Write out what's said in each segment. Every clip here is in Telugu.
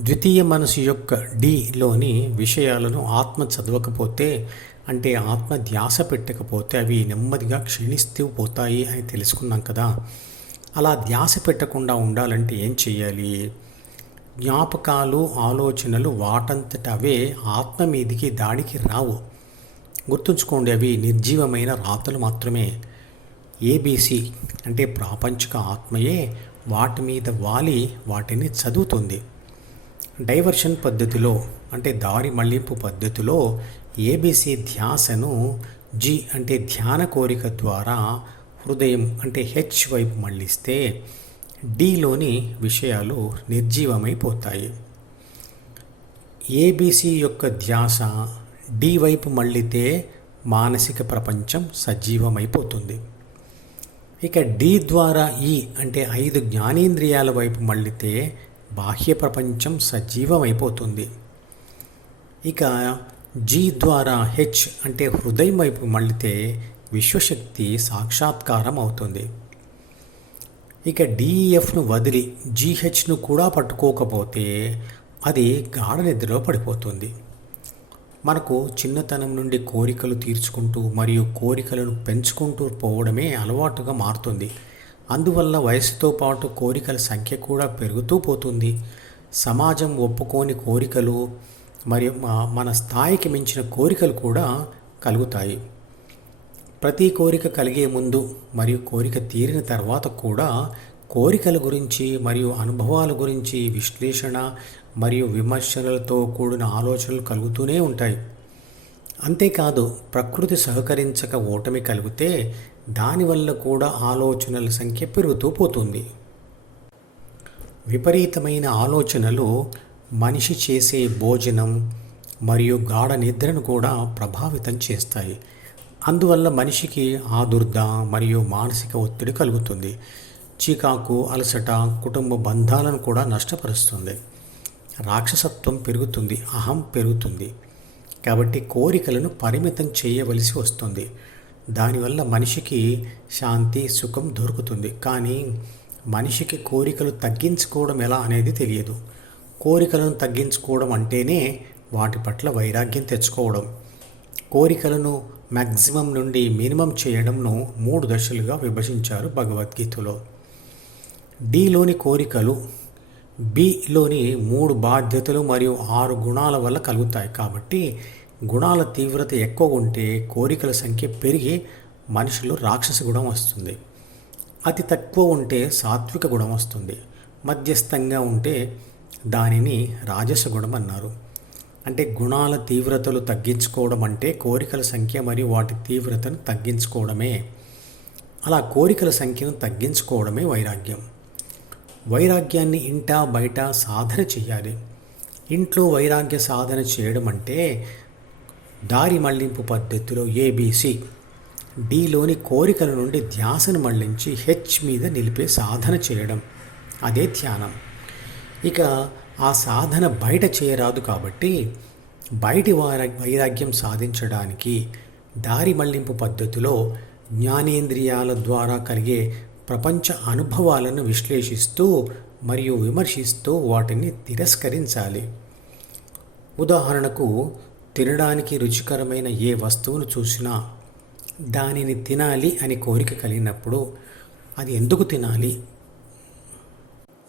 ద్వితీయ మనసు యొక్క డిలోని విషయాలను ఆత్మ చదవకపోతే అంటే ఆత్మ ధ్యాస పెట్టకపోతే అవి నెమ్మదిగా క్షీణిస్తూ పోతాయి అని తెలుసుకున్నాం కదా. అలా ధ్యాస పెట్టకుండా ఉండాలంటే ఏం చేయాలి జ్ఞాపకాలు ఆలోచనలు వాటంతట అవే ఆత్మ మీదికి దాడికి రావు. గుర్తుంచుకోండి అవి నిర్జీవమైన రాతలు మాత్రమే. ఏబీసీ అంటే ప్రాపంచిక ఆత్మయే వాటి మీద వాలి వాటిని చదువుతుంది. డైవర్షన్ పద్ధతిలో అంటే దారి మళ్ళింపు పద్ధతిలో ఏబీసీ ధ్యాసను జి అంటే ధ్యాన కోరిక ద్వారా హృదయం అంటే హెచ్ వైపు మళ్ళిస్తే డిలోని విషయాలు నిర్జీవమైపోతాయి. ఏబీసీ యొక్క ధ్యాస డి వైపు మళ్ళితే మానసిక ప్రపంచం సజీవమైపోతుంది. ఇక డి ద్వారా ఈ అంటే ఐదు జ్ఞానేంద్రియాల వైపు మళ్ళితే బాహ్య ప్రపంచం సజీవమైపోతుంది. ఇక జీ ద్వారా హెచ్ అంటే హృదయం వైపు మళ్ళితే విశ్వశక్తి సాక్షాత్కారం అవుతుంది. ఇక డిఈఎఫ్ను వదిలి జీహెచ్ను కూడా పట్టుకోకపోతే అది గాఢ నిద్రలో పడిపోతుంది. మనకు చిన్నతనం నుండి కోరికలు తీర్చుకుంటూ మరియు కోరికలను పెంచుకుంటూ పోవడమే అలవాటుగా మారుతుంది. అందువల్ల వయసుతో పాటు కోరికల సంఖ్య కూడా పెరుగుతూ పోతుంది. సమాజం ఒప్పుకోని కోరికలు మరియు మన స్థాయికి మించిన కోరికలు కూడా కలుగుతాయి. ప్రతి కోరిక కలిగే ముందు మరియు కోరిక తీరిన తర్వాత కూడా కోరికల గురించి మరియు అనుభవాల గురించి విశ్లేషణ మరియు విమర్శనలతో కూడిన ఆలోచనలు కలుగుతూనే ఉంటాయి. అంతేకాదు ప్రకృతి సహకరించక ఓటమి కలిగితే దానివల్ల కూడా ఆలోచనల సంఖ్య పెరుగుతూ పోతుంది. విపరీతమైన ఆలోచనలు మనిషి చేసే భోజనం మరియు గాఢ నిద్రను కూడా ప్రభావితం చేస్తాయి. అందువల్ల మనిషికి ఆదుర్ద మరియు మానసిక ఒత్తిడి కలుగుతుంది. చికాకు అలసట కుటుంబ బంధాలను కూడా నష్టపరుస్తుంది. రాక్షసత్వం పెరుగుతుంది అహం పెరుగుతుంది. కాబట్టి కోరికలను పరిమితం చేయవలసి వస్తుంది. దానివల్ల మనిషికి శాంతి సుఖం దొరుకుతుంది. కానీ మనిషికి కోరికలు తగ్గించుకోవడం ఎలా అనేది తెలియదు. కోరికలను తగ్గించుకోవడం అంటేనే వాటి పట్ల వైరాగ్యం తెచ్చుకోవడం. కోరికలను మ్యాక్సిమం నుండి మినిమం చేయడంను మూడు దశలుగా విభజించారు భగవద్గీతలో. డిలోని కోరికలు బిలోని మూడు బాధ్యతలు మరియు ఆరు గుణాల వల్ల కలుగుతాయి. కాబట్టి గుణాల తీవ్రత ఎక్కువ ఉంటే కోరికల సంఖ్య పెరిగి మనిషిలో రాక్షస గుణం వస్తుంది. అతి తక్కువ ఉంటే సాత్విక గుణం వస్తుంది. మధ్యస్థంగా ఉంటే దానిని రాజస గుణం అన్నారు. అంటే గుణాల తీవ్రతలు తగ్గించుకోవడం అంటే కోరికల సంఖ్య మరియు వాటి తీవ్రతను తగ్గించుకోవడమే. అలా కోరికల సంఖ్యను తగ్గించుకోవడమే వైరాగ్యం. వైరాగ్యాన్ని ఇంటా బయట సాధన చేయాలి ఇంట్లో వైరాగ్య సాధన చేయడం అంటే దారి మళ్ళింపు పద్ధతిలో ఏబీసీ డిలోని కోరికల నుండి ధ్యాసను మళ్ళించి హెచ్ మీద నిలిపే సాధన చేయడం. అదే ధ్యానం. ఇక ఆ సాధన బయట చేయరాదు కాబట్టి బయటి వైరాగ్యం సాధించడానికి దారి మళ్ళింపు పద్ధతిలో జ్ఞానేంద్రియాల ద్వారా కలిగే ప్రపంచ అనుభవాలను విశ్లేషిస్తూ మరియు విమర్శిస్తూ వాటిని తిరస్కరించాలి. ఉదాహరణకు తినడానికి రుచికరమైన ఏ వస్తువును చూసినా దానిని తినాలి అని కోరిక కలిగినప్పుడు అది ఎందుకు తినాలి?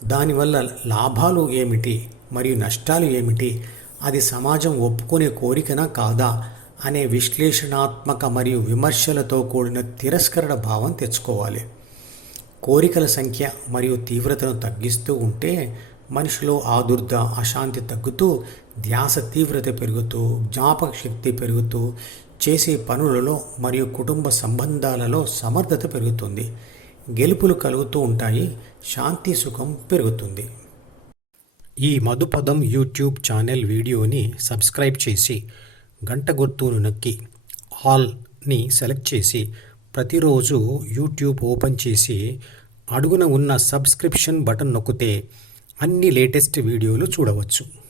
దానివల్ల లాభాలు ఏమిటి? మరియు నష్టాలు ఏమిటి? అది సమాజం ఒప్పుకునే కోరికనా కాదా? అనే విశ్లేషణాత్మక మరియు విమర్శలతో కూడిన తిరస్కరణ భావం తెచ్చుకోవాలి. కోరికల సంఖ్య మరియు తీవ్రతను తగ్గిస్తూ ఉంటే మనిషిలో ఆదుర్ద అశాంతి తగ్గుతూ ధ్యాస తీవ్రత పెరుగుతూ జ్ఞాపక శక్తి పెరుగుతూ చేసే పనులలో మరియు కుటుంబ సంబంధాలలో సమర్థత పెరుగుతుంది. గెలుపులు కలుగుతూ ఉంటాయి శాంతి సుఖం పెరుగుతుంది. ఈ మధుపదం యూట్యూబ్ ఛానల్ వీడియోని సబ్స్క్రైబ్ చేసి గంట గుర్తును నొక్కి హాల్ని సెలెక్ట్ చేసి ప్రతిరోజు యూట్యూబ్ ఓపెన్ చేసి అడుగున ఉన్న సబ్స్క్రిప్షన్ బటన్ నొక్కితే అన్ని లేటెస్ట్ వీడియోలు చూడవచ్చు.